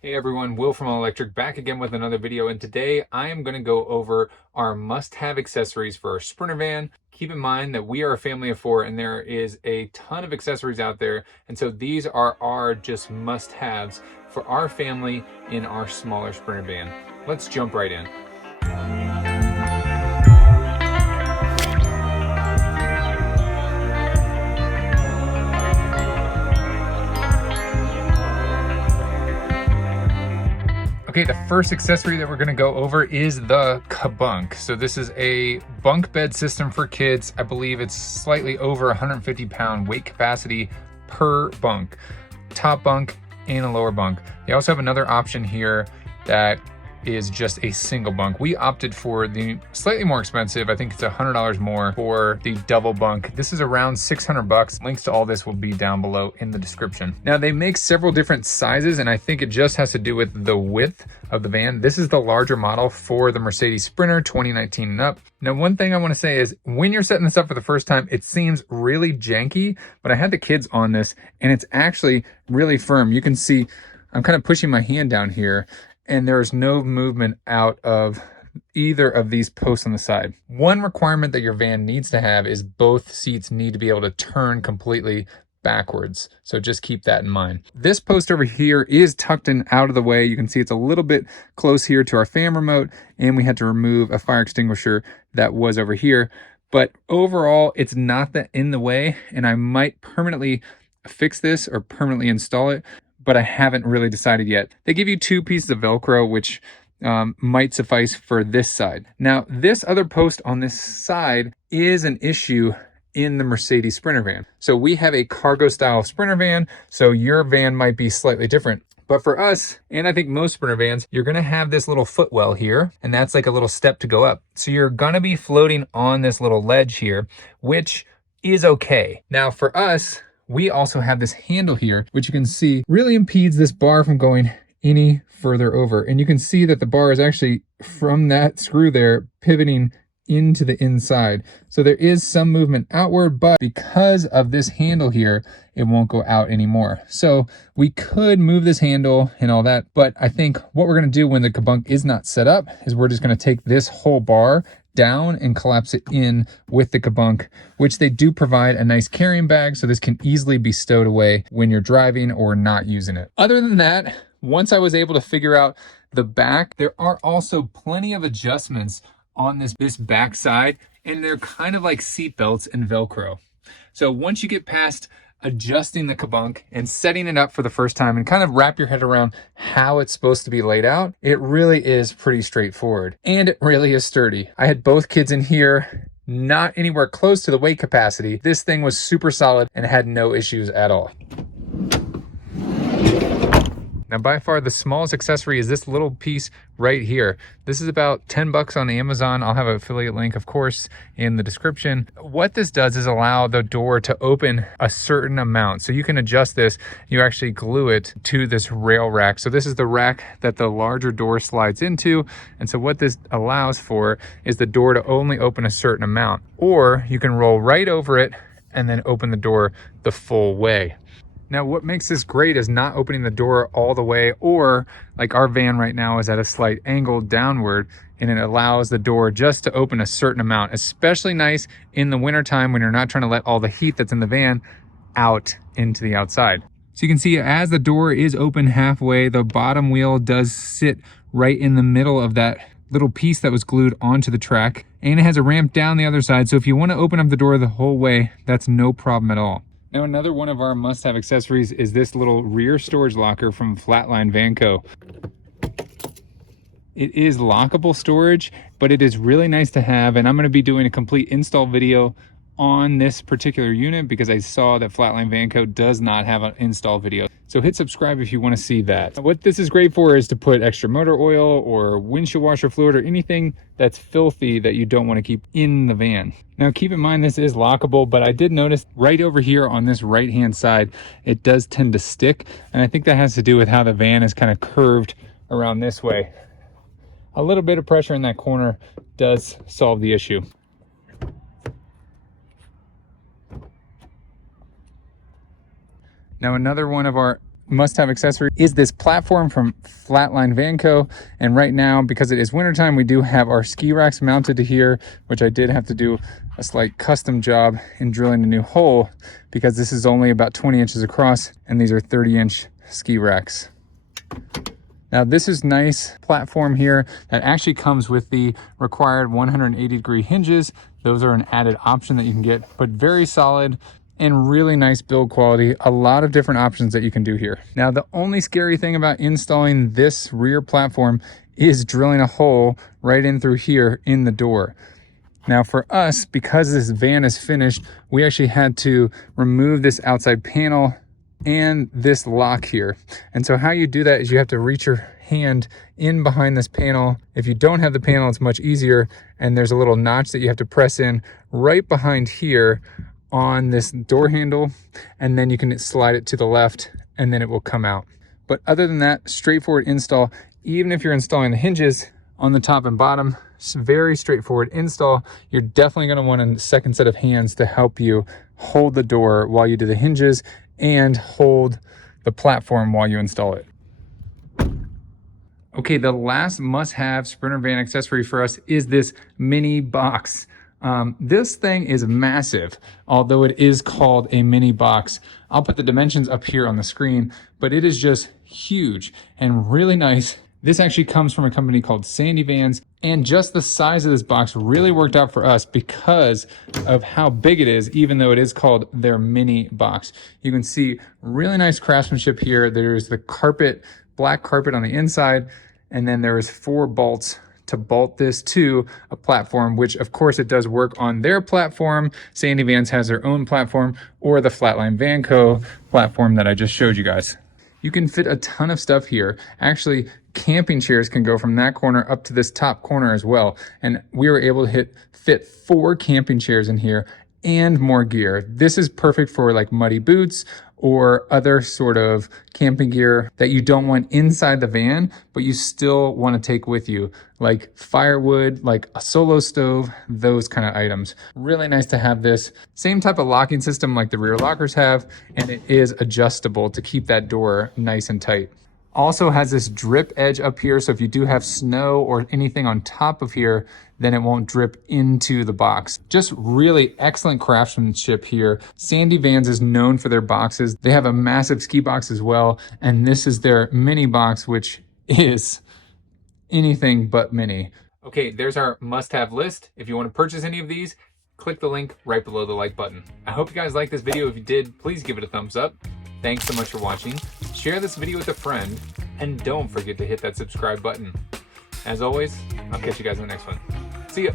Hey everyone, Will from All Electric back again with another video, and today I am going to go over our must-have accessories for our Sprinter van. Keep in mind that we are a family of 4 and there is a ton of accessories out there, and so these are our just must-haves for our family in our smaller Sprinter van. Let's jump right in. Okay, the first accessory that we're gonna go over is the Cabbunk. So this is a bunk bed system for kids. I believe it's slightly over 150 pound weight capacity per bunk. Top bunk and a lower bunk. They also have another option here that is just a single bunk. We opted for the slightly more expensive, I think it's $100 more for the double bunk. This is around 600 bucks. Links to all this will be down below in the description. Now they make several different sizes and I think it just has to do with the width of the van. This is the larger model for the Mercedes Sprinter 2019 and up. Now one thing I want to say is when you're setting this up for the first time, it seems really janky, but I had the kids on this and it's actually really firm. You can see I'm kind of pushing my hand down here and there's no movement out of either of these posts on the side. One requirement that your van needs to have is both seats need to be able to turn completely backwards. So just keep that in mind. This post over here is tucked in out of the way. You can see it's a little bit close here to our fan remote, and we had to remove a fire extinguisher that was over here. But overall, it's not that in the way, and I might permanently fix this or permanently install it, but I haven't really decided yet. They give you 2 pieces of Velcro, which might suffice for this side. Now, this other post on this side is an issue in the Mercedes Sprinter van. So we have a cargo style Sprinter van, so your van might be slightly different. But for us, and I think most Sprinter vans, you're gonna have this little footwell here, and that's like a little step to go up. So you're gonna be floating on this little ledge here, which is okay. Now for us, we also have this handle here, which you can see really impedes this bar from going any further over. And you can see that the bar is actually from that screw there pivoting into the inside. So there is some movement outward, but because of this handle here, it won't go out anymore. So we could move this handle and all that, but I think what we're gonna do when the Cabbunk is not set up is we're just gonna take this whole bar down and collapse it in with the Cabbunk, which they do provide a nice carrying bag, so this can easily be stowed away when you're driving or not using it. Other than that, once I was able to figure out the back, there are also plenty of adjustments on this back side, and they're kind of like seat belts and Velcro. So once you get past adjusting the Cabbunk and setting it up for the first time and kind of wrap your head around how it's supposed to be laid out, it really is pretty straightforward. And it really is sturdy. I had both kids in here, not anywhere close to the weight capacity. This thing was super solid and had no issues at all. Now, by far the smallest accessory is this little piece right here. This is about 10 bucks on Amazon. I'll have an affiliate link, of course, in the description. What this does is allow the door to open a certain amount. So you can adjust this. You actually glue it to this rail rack. So this is the rack that the larger door slides into. And so what this allows for is the door to only open a certain amount. Or you can roll right over it and then open the door the full way. Now, what makes this great is not opening the door all the way, or like our van right now is at a slight angle downward, and it allows the door just to open a certain amount, especially nice in the wintertime when you're not trying to let all the heat that's in the van out into the outside. So you can see as the door is open halfway, the bottom wheel does sit right in the middle of that little piece that was glued onto the track, and it has a ramp down the other side. So if you want to open up the door the whole way, that's no problem at all. Now, another one of our must-have accessories is this little rear storage locker from Flatline Vanco. It is lockable storage, but it is really nice to have, and I'm going to be doing a complete install video on this particular unit because I saw that Flatline Vanco does not have an install video. So hit subscribe if you want to see that. What this is great for is to put extra motor oil or windshield washer fluid or anything that's filthy that you don't want to keep in the van. Now keep in mind this is lockable, but I did notice right over here on this right hand side, it does tend to stick. And I think that has to do with how the van is kind of curved around this way. A little bit of pressure in that corner does solve the issue. Now, another one of our must-have accessory is this platform from Flatline Van Co. And right now, because it is wintertime, we do have our ski racks mounted to here, which I did have to do a slight custom job in drilling a new hole because this is only about 20 inches across and these are 30-inch ski racks. Now this is nice platform here that actually comes with the required 180-degree hinges. Those are an added option that you can get, but very solid and really nice build quality. A lot of different options that you can do here. Now the only scary thing about installing this rear platform is drilling a hole right in through here in the door. Now for us, because this van is finished, we actually had to remove this outside panel and this lock here. And so how you do that is you have to reach your hand in behind this panel. If you don't have the panel, it's much easier. And there's a little notch that you have to press in right behind here on this door handle. And then you can slide it to the left and then it will come out. But other than that, straightforward install. Even if you're installing the hinges on the top and bottom, it's very straightforward install. You're definitely gonna want a second set of hands to help you hold the door while you do the hinges and hold the platform while you install it. Okay, the last must-have Sprinter van accessory for us is this mini box. This thing is massive, although it is called a mini box. I'll put the dimensions up here on the screen, but it is just huge and really nice. This actually comes from a company called Sandy Vans, and just the size of this box really worked out for us because of how big it is, even though it is called their mini box. You can see really nice craftsmanship here. There's the carpet, black carpet on the inside, and then there is 4 bolts to bolt this to a platform, which of course it does work on their platform. Sandy Vans has their own platform, or the Flatline Van Co. platform that I just showed you guys. You can fit a ton of stuff here. Actually, camping chairs can go from that corner up to this top corner as well. And we were able to fit 4 camping chairs in here and more gear. This is perfect for like muddy boots or other sort of camping gear that you don't want inside the van, but you still want to take with you, like firewood, like a solo stove, those kind of items. Really nice to have this. Same type of locking system like the rear lockers have, and it is adjustable to keep that door nice and tight. Also has this drip edge up here, so if you do have snow or anything on top of here, then it won't drip into the box. Just really excellent craftsmanship here. Sandy Vans is known for their boxes. They have a massive ski box as well, and this is their mini box, which is anything but mini. Okay, there's our must-have list. If you want to purchase any of these, click the link right below the like button. I hope you guys liked this video. If you did, please give it a thumbs up. Thanks so much for watching. Share this video with a friend, and don't forget to hit that subscribe button. As always, I'll catch you guys in the next one. See ya.